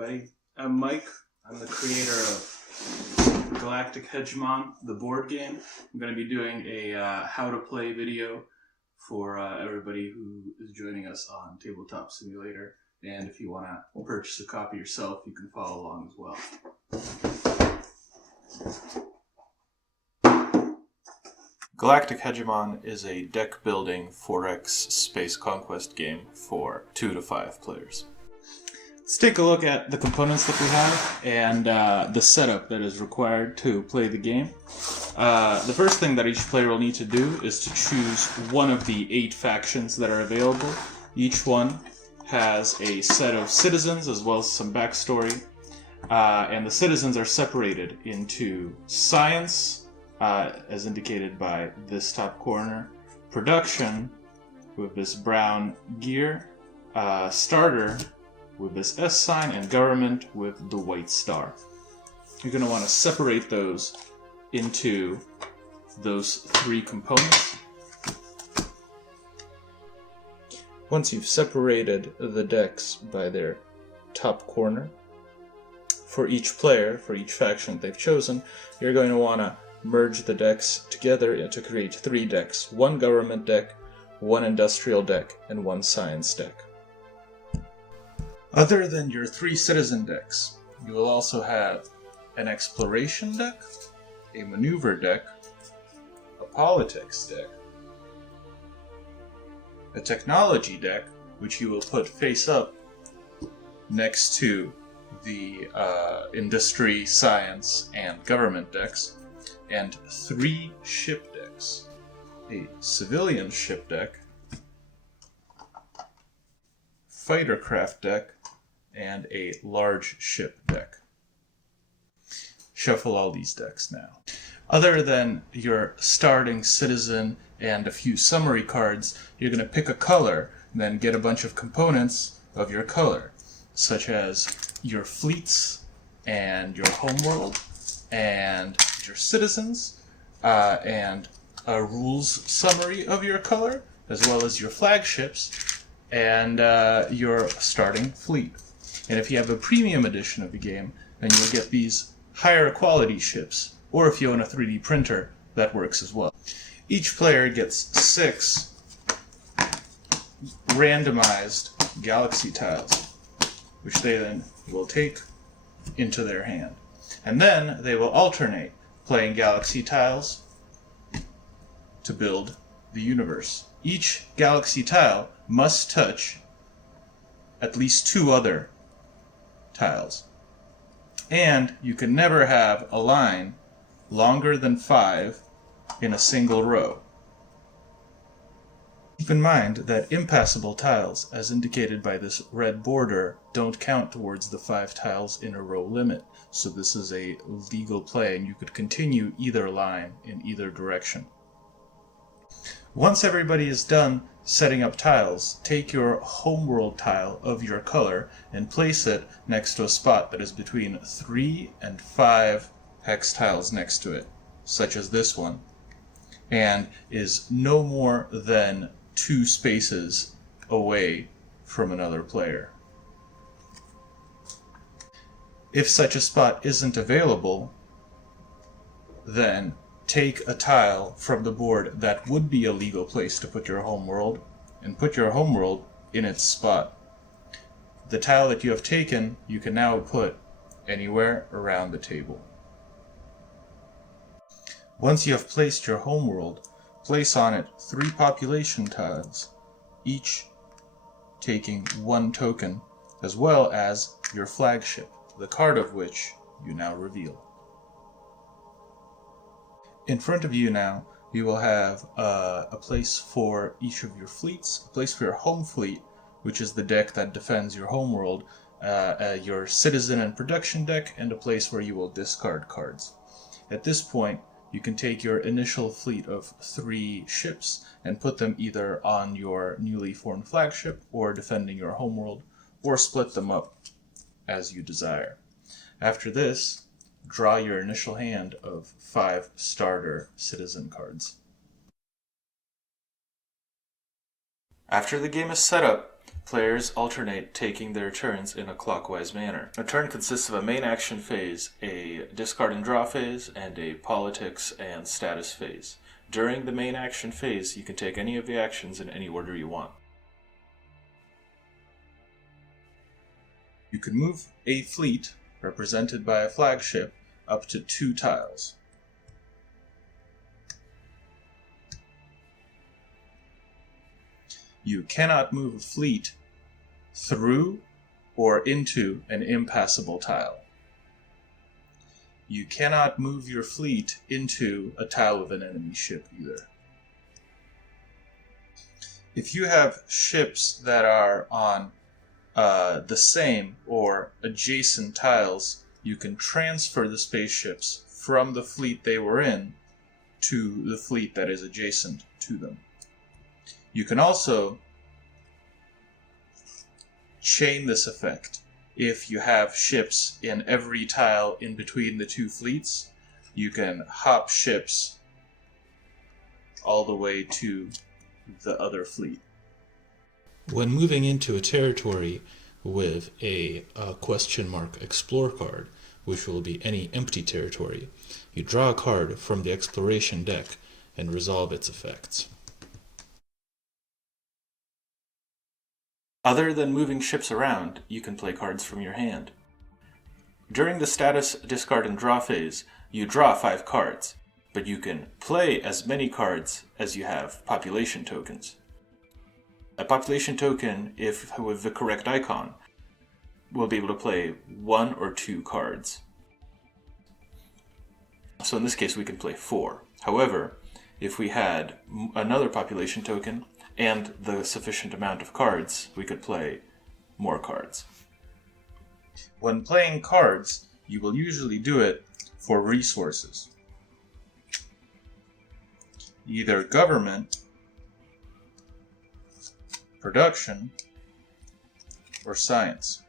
everybody. I'm Mike. I'm the creator of Galactic Hegemon, the board game. I'm going to be doing a how to play video for everybody who is joining us on Tabletop Simulator. And if you want to purchase a copy yourself, you can follow along as well. Galactic Hegemon is a deck-building 4X space conquest game for 2 to 5 players. Let's take a look at the components that we have and the setup that is required to play the game. The first thing that each player will need to do is to choose one of the 8 factions that are available. Each one has a set of citizens as well as some backstory. And the citizens are separated into science, as indicated by this top corner, production with this brown gear, starter with this S sign, and government with the white star. You're going to want to separate those into those 3 components. Once you've separated the decks by their top corner, for each player, for each faction they've chosen, you're going to want to merge the decks together to create 3 decks. 1 government deck, 1 industrial deck, and 1 science deck. Other than your 3 citizen decks, you will also have an exploration deck, a maneuver deck, a politics deck, a technology deck, which you will put face up next to the industry, science, and government decks, and 3 ship decks. A civilian ship deck, fighter craft deck, and a large ship deck. Shuffle all these decks now. Other than your starting citizen and a few summary cards, you're going to pick a color and then get a bunch of components of your color, such as your fleets and your homeworld and your citizens, and a rules summary of your color, as well as your flagships and your starting fleet. And if you have a premium edition of the game, then you'll get these higher quality ships, or if you own a 3D printer, that works as well. Each player gets 6 randomized galaxy tiles, which they then will take into their hand. And then they will alternate playing galaxy tiles to build the universe. Each galaxy tile must touch at least 2 other tiles. And you can never have a line longer than 5 in a single row. Keep in mind that impassable tiles, as indicated by this red border, don't count towards the 5 tiles in a row limit. So this is a legal play, and you could continue either line in either direction. Once everybody is done setting up tiles, take your homeworld tile of your color and place it next to a spot that is between 3 and 5 hex tiles next to it, such as this one, and is no more than 2 spaces away from another player. If such a spot isn't available, then take a tile from the board that would be a legal place to put your homeworld, and put your homeworld in its spot. The tile that you have taken, you can now put anywhere around the table. Once you have placed your homeworld, place on it 3 population tiles, each taking 1 token, as well as your flagship, the card of which you now reveal. In front of you now, you will have a place for each of your fleets, a place for your home fleet, which is the deck that defends your homeworld, your citizen and production deck, and a place where you will discard cards. At this point, you can take your initial fleet of 3 ships and put them either on your newly formed flagship or defending your homeworld, or split them up as you desire. After this, draw your initial hand of 5 starter citizen cards. After the game is set up, Players alternate taking their turns in a clockwise manner. A turn consists of a main action phase, a discard and draw phase, and a politics and status phase. During the main action phase, you can take any of the actions in any order you want. You can move a fleet, represented by a flagship, up to 2 tiles. You cannot move a fleet through or into an impassable tile. You cannot move your fleet into a tile of an enemy ship either. If you have ships that are on the same or adjacent tiles, you can transfer the spaceships from the fleet they were in to the fleet that is adjacent to them. You can also chain this effect. If you have ships in every tile in between the 2 fleets, you can hop ships all the way to the other fleet. When moving into a territory with a question mark explore card, which will be any empty territory, you draw a card from the exploration deck and resolve its effects. Other than moving ships around, you can play cards from your hand. During the status, discard, and draw phase, you draw 5 cards, but you can play as many cards as you have population tokens. A population token, if with the correct icon, will be able to play 1 or 2 cards. So in this case, we can play 4. However, if we had another population token and the sufficient amount of cards, we could play more cards. When playing cards, you will usually do it for resources. Either government, production, or science.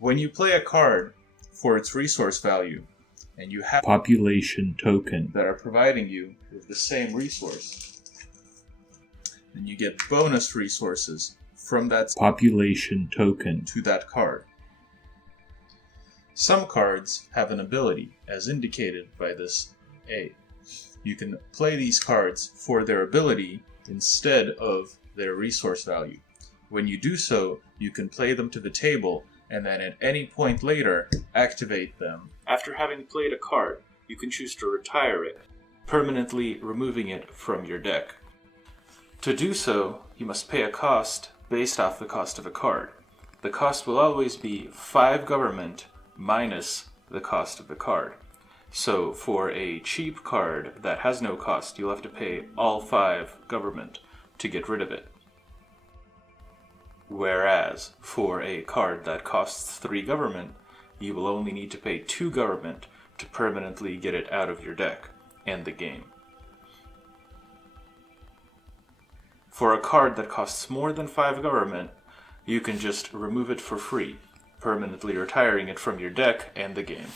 When you play a card for its resource value, and you have population token that are providing you with the same resource, then you get bonus resources from that population token to that card. Some cards have an ability, as indicated by this A. You can play these cards for their ability instead of their resource value. When you do so, you can play them to the table and then at any point later activate them. After having played a card, you can choose to retire it, permanently removing it from your deck. To do so, you must pay a cost based off the cost of a card. The cost will always be 5 government minus the cost of the card. So for a cheap card that has no cost, you'll have to pay all 5 government to get rid of it. Whereas for a card that costs 3 government, you will only need to pay 2 government to permanently get it out of your deck and the game. For a card that costs more than 5 government, you can just remove it for free, permanently retiring it from your deck and the game.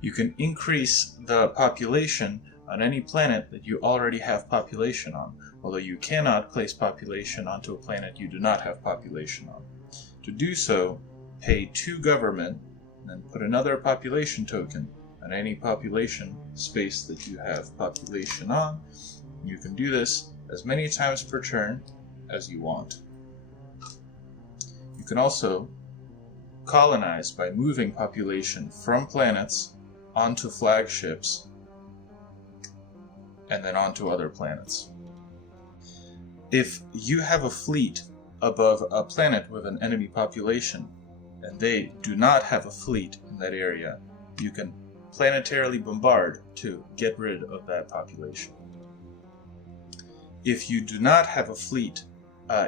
You can increase the population on any planet that you already have population on, although you cannot place population onto a planet you do not have population on. To do so, pay 2 government, and then put another population token on any population space that you have population on. You can do this as many times per turn as you want. You can also colonize by moving population from planets onto flagships and then onto other planets. If you have a fleet above a planet with an enemy population and they do not have a fleet in that area, you can planetarily bombard to get rid of that population. If you do not have a fleet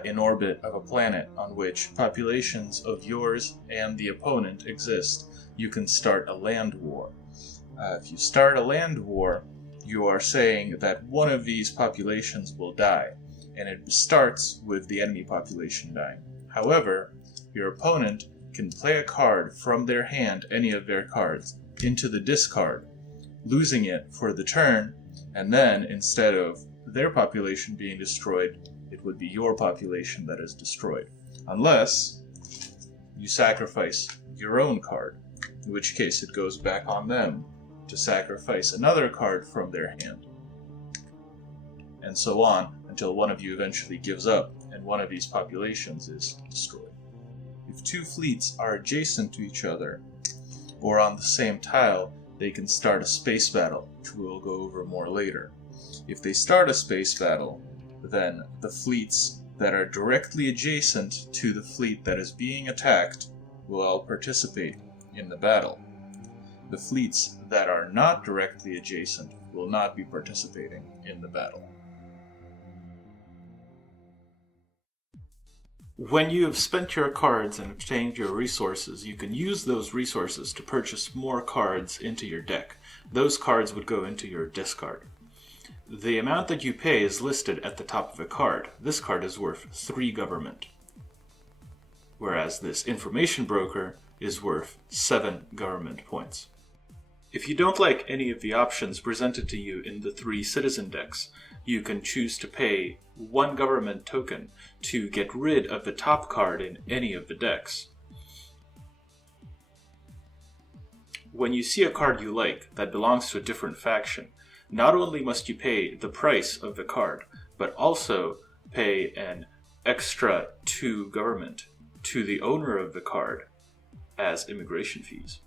in orbit of a planet on which populations of yours and the opponent exist, you can start a land war. If you start a land war, you are saying that one of these populations will die, and it starts with the enemy population dying. However, your opponent can play a card from their hand, any of their cards, into the discard, losing it for the turn, And then, instead of their population being destroyed, it would be your population that is destroyed. Unless you sacrifice your own card, in which case it goes back on them to sacrifice another card from their hand. And so on, until one of you eventually gives up and one of these populations is destroyed. If two fleets are adjacent to each other, or on the same tile, they can start a space battle, which we'll go over more later. If they start a space battle, then the fleets that are directly adjacent to the fleet that is being attacked will all participate in the battle. The fleets that are not directly adjacent will not be participating in the battle. When you have spent your cards and obtained your resources, you can use those resources to purchase more cards into your deck. Those cards would go into your discard. The amount that you pay is listed at the top of a card. This card is worth 3 government, whereas this information broker is worth 7 government points. If you don't like any of the options presented to you in the 3 citizen decks, you can choose to pay 1 government token to get rid of the top card in any of the decks. When you see a card you like that belongs to a different faction, not only must you pay the price of the card, but also pay an extra 2 government to the owner of the card as immigration fees.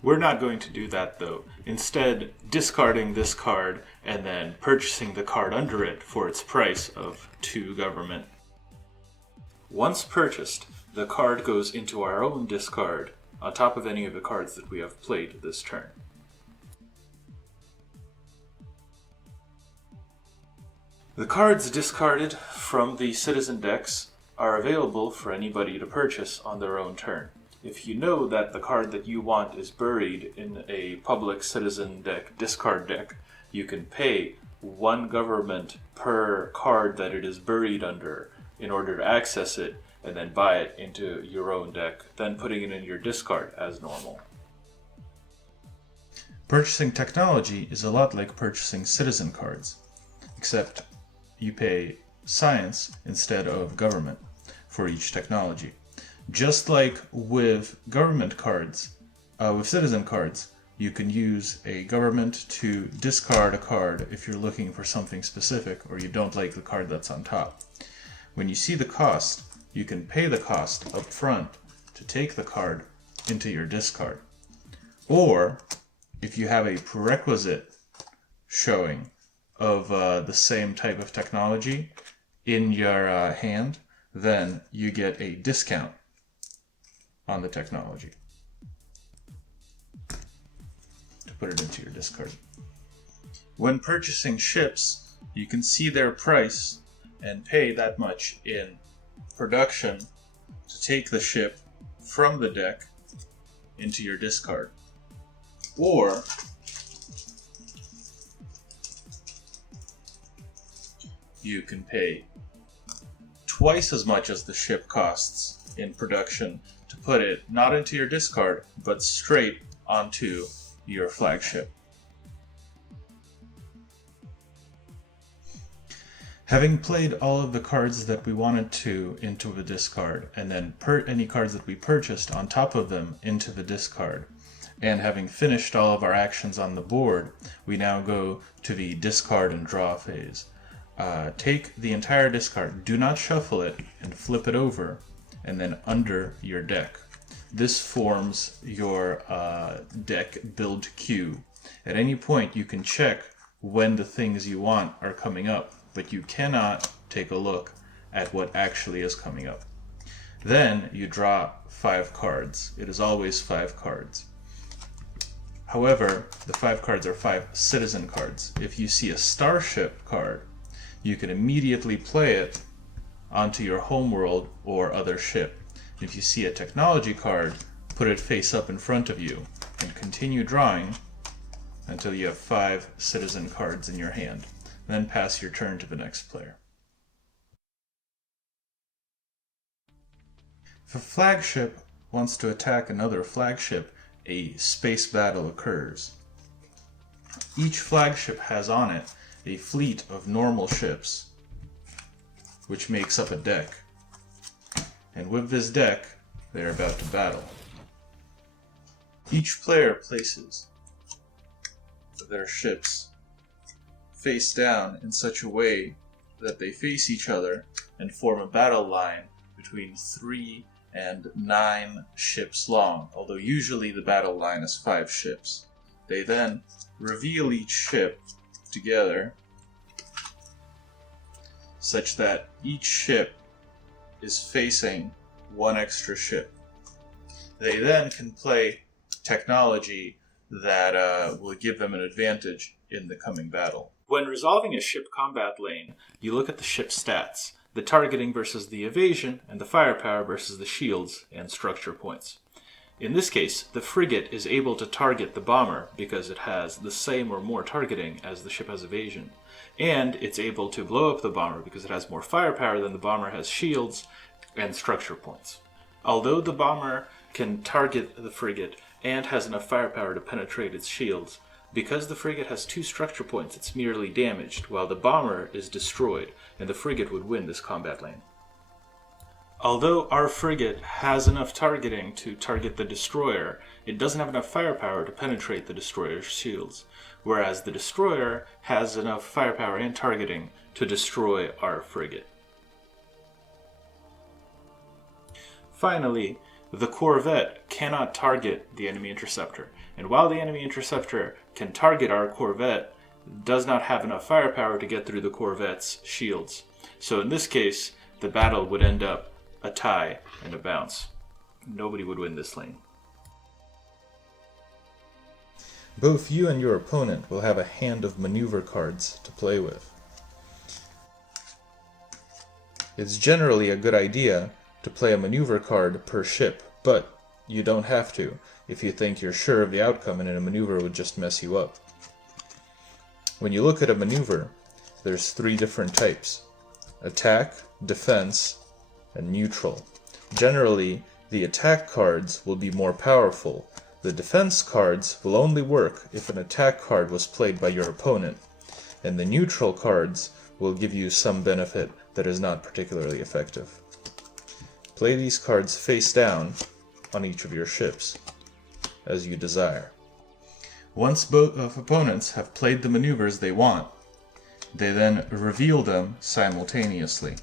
We're not going to do that though, instead discarding this card and then purchasing the card under it for its price of 2 government. Once purchased, the card goes into our own discard on top of any of the cards that we have played this turn. The cards discarded from the citizen decks are available for anybody to purchase on their own turn. If you know that the card that you want is buried in a public citizen deck discard deck, you can pay 1 government per card that it is buried under in order to access it, and then buy it into your own deck, then putting it in your discard as normal. Purchasing technology is a lot like purchasing citizen cards, except you pay science instead of government for each technology. Just like with government cards, with citizen cards, you can use a government to discard a card if you're looking for something specific or you don't like the card that's on top. When you see the cost, you can pay the cost up front to take the card into your discard. Or, if you have a prerequisite showing of the same type of technology in your hand, then you get a discount on the technology to put it into your discard. When purchasing ships, you can see their price and pay that much in production to take the ship from the deck into your discard. Or you can pay twice as much as the ship costs in production to put it not into your discard, but straight onto your flagship. Having played all of the cards that we wanted to into the discard, and then any cards that we purchased on top of them into the discard, and having finished all of our actions on the board, we now go to the discard and draw phase. Take the entire discard, do not shuffle it, and flip it over, and then under your deck. This forms your deck build queue. At any point you can check when the things you want are coming up, but you cannot take a look at what actually is coming up. Then you draw 5 cards. It is always 5 cards. However, the 5 cards are 5 citizen cards. If you see a starship card, you can immediately play it onto your homeworld or other ship. If you see a technology card, put it face up in front of you and continue drawing until you have 5 citizen cards in your hand. Then pass your turn to the next player. For flagship wants to attack another flagship, a space battle occurs. Each flagship has on it a fleet of normal ships, which makes up a deck. And with this deck, they are about to battle. Each player places their ships face down in such a way that they face each other and form a battle line between 3 and 9 ships long, although usually the battle line is 5 ships. They then reveal each ship together such that each ship is facing one extra ship. They then can play technology that will give them an advantage in the coming battle. When resolving a ship combat lane, you look at the ship stats, the targeting versus the evasion, and the firepower versus the shields and structure points. In this case, the frigate is able to target the bomber because it has the same or more targeting as the ship has evasion. And it's able to blow up the bomber because it has more firepower than the bomber has shields and structure points. Although the bomber can target the frigate and has enough firepower to penetrate its shields, because the frigate has 2 structure points, it's merely damaged, while the bomber is destroyed, and the frigate would win this combat lane. Although our frigate has enough targeting to target the destroyer, it doesn't have enough firepower to penetrate the destroyer's shields, whereas the destroyer has enough firepower and targeting to destroy our frigate. Finally, the corvette cannot target the enemy interceptor, and while the enemy interceptor can target our corvette, it does not have enough firepower to get through the corvette's shields. So in this case, the battle would end up a tie and a bounce. Nobody would win this lane. Both you and your opponent will have a hand of maneuver cards to play with. It's generally a good idea to play a maneuver card per ship, but you don't have to if you think you're sure of the outcome and a maneuver would just mess you up. When you look at a maneuver, there's 3 different types: attack, defense, and neutral. Generally, the attack cards will be more powerful. The defense cards will only work if an attack card was played by your opponent, and the neutral cards will give you some benefit that is not particularly effective. Play these cards face down on each of your ships, as you desire. Once both opponents have played the maneuvers they want, they then reveal them simultaneously.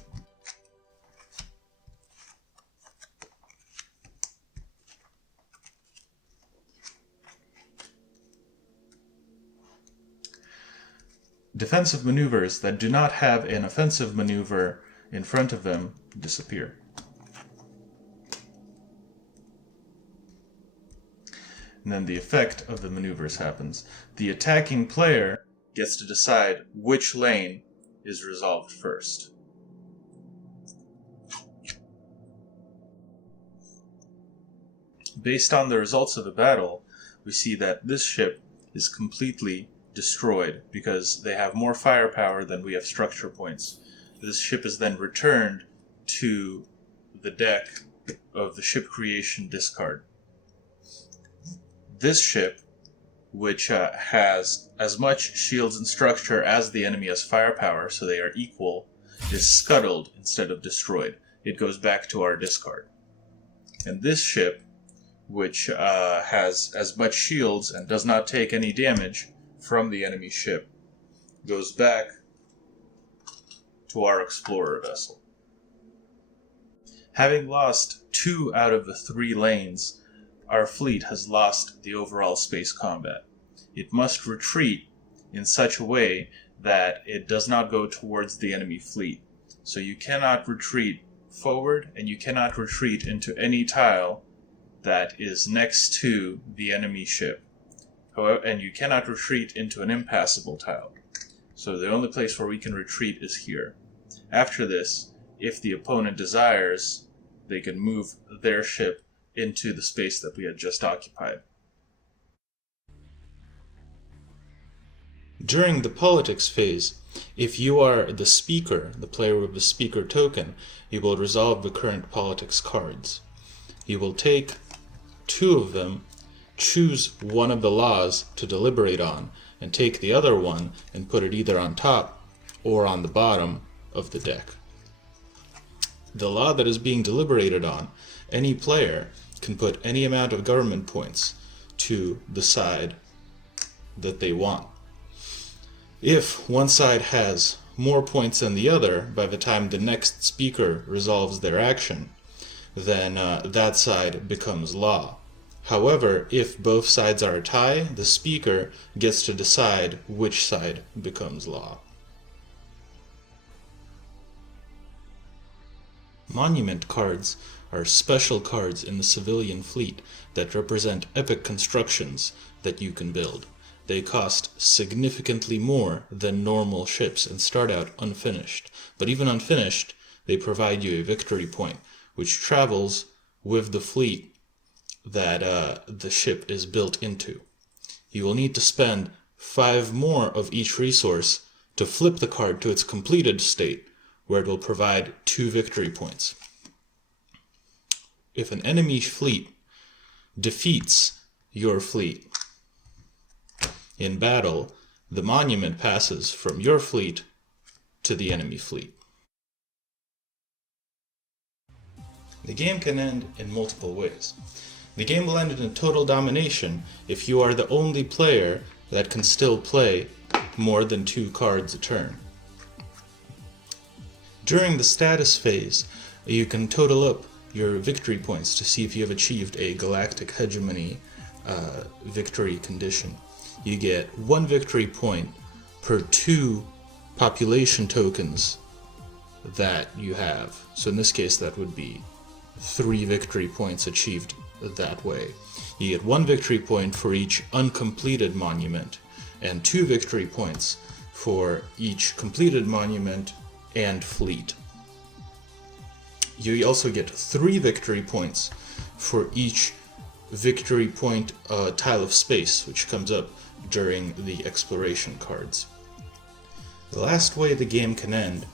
Defensive maneuvers that do not have an offensive maneuver in front of them disappear. And then the effect of the maneuvers happens. The attacking player gets to decide which lane is resolved first. Based on the results of the battle, we see that this ship is completely destroyed because they have more firepower than we have structure points. This ship is then returned to the deck of the ship creation discard. This ship, which has as much shields and structure as the enemy has firepower, so they are equal, is scuttled instead of destroyed. It goes back to our discard. And this ship, which has as much shields and does not take any damage from the enemy ship, goes back to our explorer vessel. Having lost 2 out of the 3 lanes, our fleet has lost the overall space combat. It must retreat in such a way that it does not go towards the enemy fleet. So you cannot retreat forward, and you cannot retreat into any tile that is next to the enemy ship. However, and you cannot retreat into an impassable tile. So the only place where we can retreat is here. After this, if the opponent desires, they can move their ship into the space that we had just occupied. During the politics phase, if you are the speaker, the player with the speaker token, you will resolve the current politics cards. You will take 2 of them, choose one of the laws to deliberate on, and take the other one and put it either on top or on the bottom of the deck. The law that is being deliberated on, any player can put any amount of government points to the side that they want. If one side has more points than the other by the time the next speaker resolves their action, then that side becomes law. However, if both sides are a tie, the speaker gets to decide which side becomes law. Monument cards are special cards in the civilian fleet that represent epic constructions that you can build. They cost significantly more than normal ships and start out unfinished. But even unfinished, they provide you a victory point, which travels with the fleet that the ship is built into. You will need to spend 5 more of each resource to flip the card to its completed state, where it will provide 2 victory points. If an enemy fleet defeats your fleet in battle, the monument passes from your fleet to the enemy fleet. The game can end in multiple ways. The game will end in total domination if you are the only player that can still play more than 2 cards a turn. During the status phase, you can total up your victory points to see if you have achieved a Galactic Hegemony victory condition. You get 1 victory point per 2 population tokens that you have. So in this case, that would be 3 victory points achieved that way. You get 1 victory point for each uncompleted monument, and 2 victory points for each completed monument and fleet. You also get 3 victory points for each victory point tile of space, which comes up during the exploration cards. The last way the game can end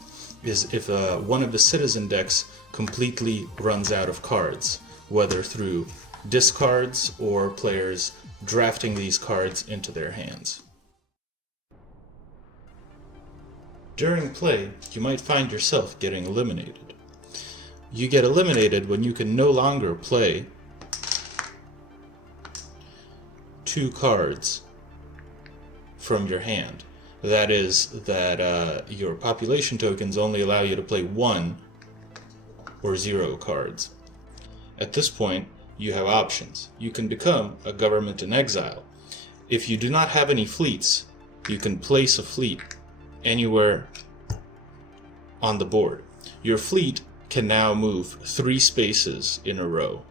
is if one of the citizen decks completely runs out of cards, whether through discards or players drafting these cards into their hands. During play, you might find yourself getting eliminated. You get eliminated when you can no longer play 2 cards from your hand. That is, that your population tokens only allow you to play 1 or 0 cards. At this point, you have options. You can become a government in exile. If you do not have any fleets, you can place a fleet anywhere on the board. Your fleet can now move 3 spaces in a row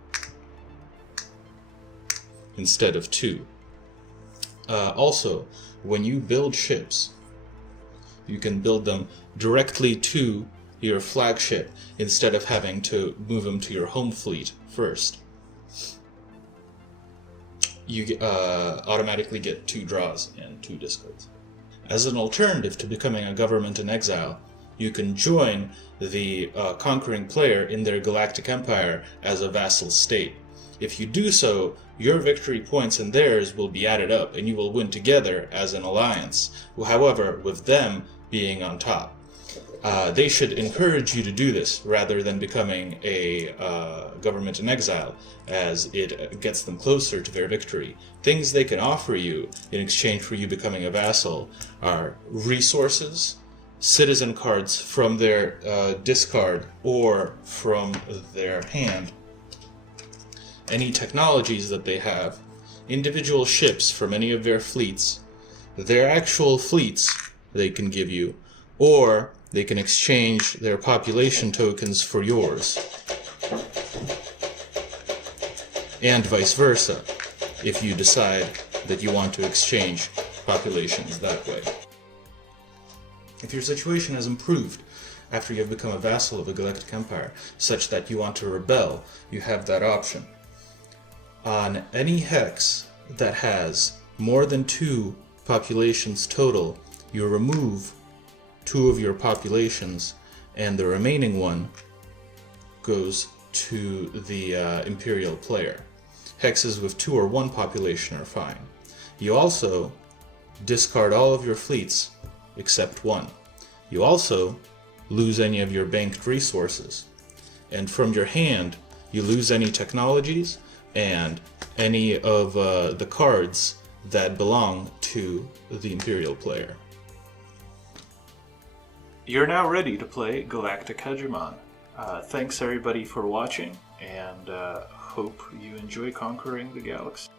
instead of 2. Also, when you build ships, you can build them directly to your flagship instead of having to move them to your home fleet first. You automatically get 2 draws and 2 discards. As an alternative to becoming a government in exile, you can join the conquering player in their galactic empire as a vassal state. If you do so, your victory points and theirs will be added up, and you will win together as an alliance, however, with them being on top. They should encourage you to do this rather than becoming a government in exile, as it gets them closer to their victory. Things they can offer you in exchange for you becoming a vassal are resources, citizen cards from their discard or from their hand, any technologies that they have, individual ships from any of their fleets, their actual fleets they can give you, or they can exchange their population tokens for yours, and vice versa, if you decide that you want to exchange populations that way. If your situation has improved after you have become a vassal of a galactic empire, such that you want to rebel, you have that option. On any hex that has more than 2 populations total, you remove 2 of your populations, and the remaining one goes to the Imperial player. Hexes with 2 or 1 population are fine. You also discard all of your fleets except 1. You also lose any of your banked resources. And from your hand, you lose any technologies and any of the cards that belong to the Imperial player. You're now ready to play Galactic Hegemon. Thanks everybody for watching, and hope you enjoy conquering the galaxy.